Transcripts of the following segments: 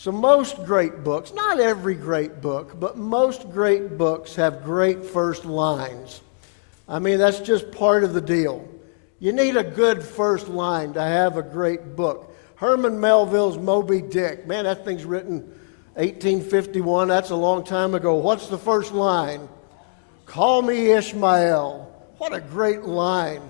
So most great books, not every great book, but most great books have great first lines. I mean, that's just part of the deal. You need a good first line to have a great book. Herman Melville's Moby Dick. Man, that thing's written 1851. That's a long time ago. What's the first line? Call me Ishmael. What a great line.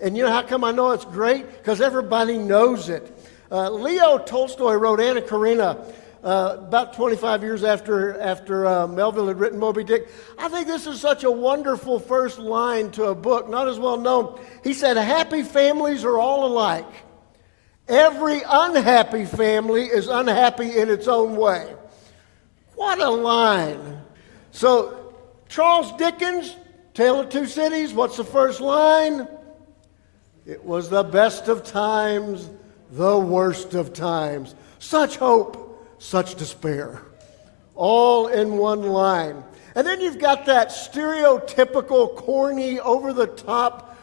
And you know how come I know it's great? Because everybody knows it. Leo Tolstoy wrote Anna Karenina about 25 years after Melville had written Moby Dick. I think this is such a wonderful first line to a book, not as well known. He said, happy families are all alike. Every unhappy family is unhappy in its own way. What a line. So, Charles Dickens, Tale of Two Cities, what's the first line? It was the best of times, the worst of times. Such hope, such despair. All in one line. And then you've got that stereotypical, corny, over-the-top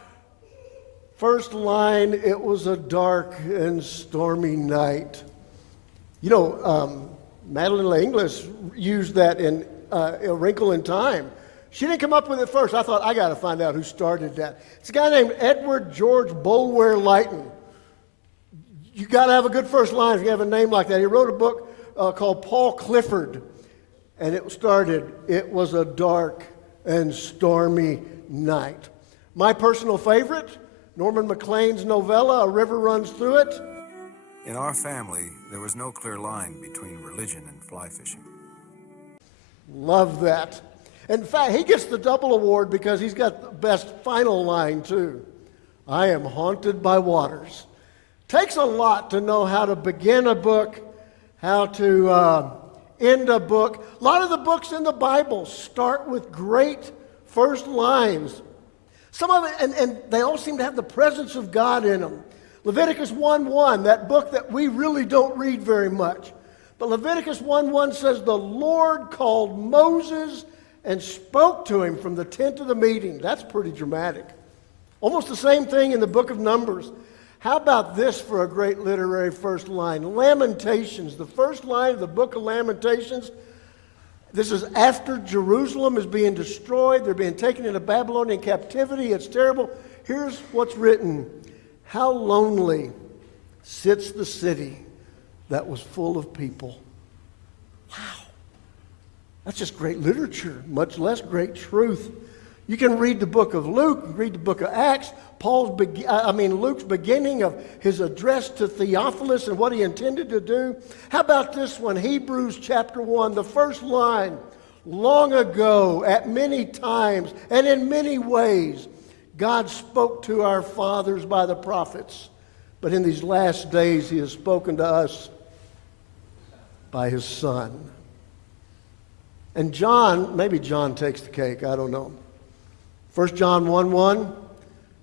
first line. It was a dark and stormy night. You know, Madeleine L'English used that in A Wrinkle in Time. She didn't come up with it first. I thought, I got to find out who started that. It's a guy named Edward George Bulwer-Lytton. You got to have a good first line if you have a name like that. He wrote a book called Paul Clifford, and it started, it was a dark and stormy night. My personal favorite, Norman Maclean's novella, A River Runs Through It. In our family, there was no clear line between religion and fly fishing. Love that. In fact, he gets the double award because he's got the best final line, too. I am haunted by waters. Takes a lot to know how to begin a book, how to end a book. A lot of the books in the Bible start with great first lines. Some of it, and they all seem to have the presence of God in them. Leviticus 1:1, that book that we really don't read very much. But Leviticus 1:1 says, the Lord called Moses and spoke to him from the tent of the meeting. That's pretty dramatic. Almost the same thing in the book of Numbers. How about this for a great literary first line? Lamentations, the first line of the book of Lamentations. This is after Jerusalem is being destroyed. They're being taken into Babylonian captivity. It's terrible. Here's what's written. How lonely sits the city that was full of people. Wow. That's just great literature, much less great truth. You can read the book of Luke, read the book of Acts, Luke's beginning of his address to Theophilus and what he intended to do. How about this one, Hebrews chapter 1, the first line. Long ago, at many times, and in many ways, God spoke to our fathers by the prophets. But in these last days, he has spoken to us by his Son. And John, maybe John takes the cake, I don't know. 1 John 1:1,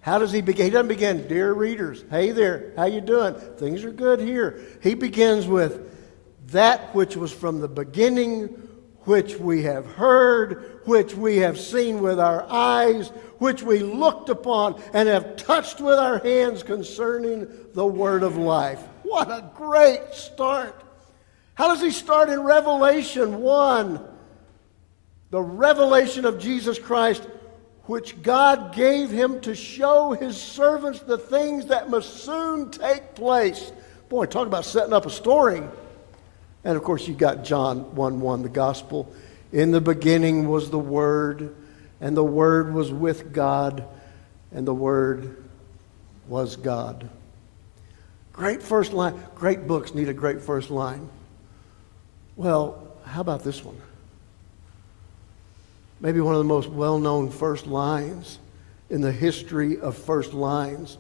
how does he begin? He doesn't begin, dear readers, hey there, how you doing? Things are good here. He begins with that which was from the beginning, which we have heard, which we have seen with our eyes, which we looked upon and have touched with our hands concerning the word of life. What a great start. How does he start in Revelation 1? The revelation of Jesus Christ, which God gave him to show his servants the things that must soon take place. Boy, talk about setting up a story. And of course, you got John 1:1, the gospel. In the beginning was the Word, and the Word was with God, and the Word was God. Great first line. Great books need a great first line. Well, how about this one? Maybe one of the most well-known first lines in the history of first lines.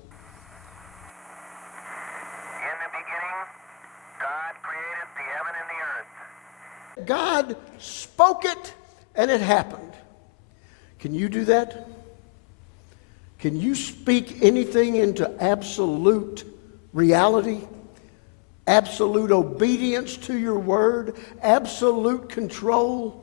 In the beginning, God created the heaven and the earth. God spoke it, and it happened. Can you do that? Can you speak anything into absolute reality? Absolute obedience to your word? Absolute control?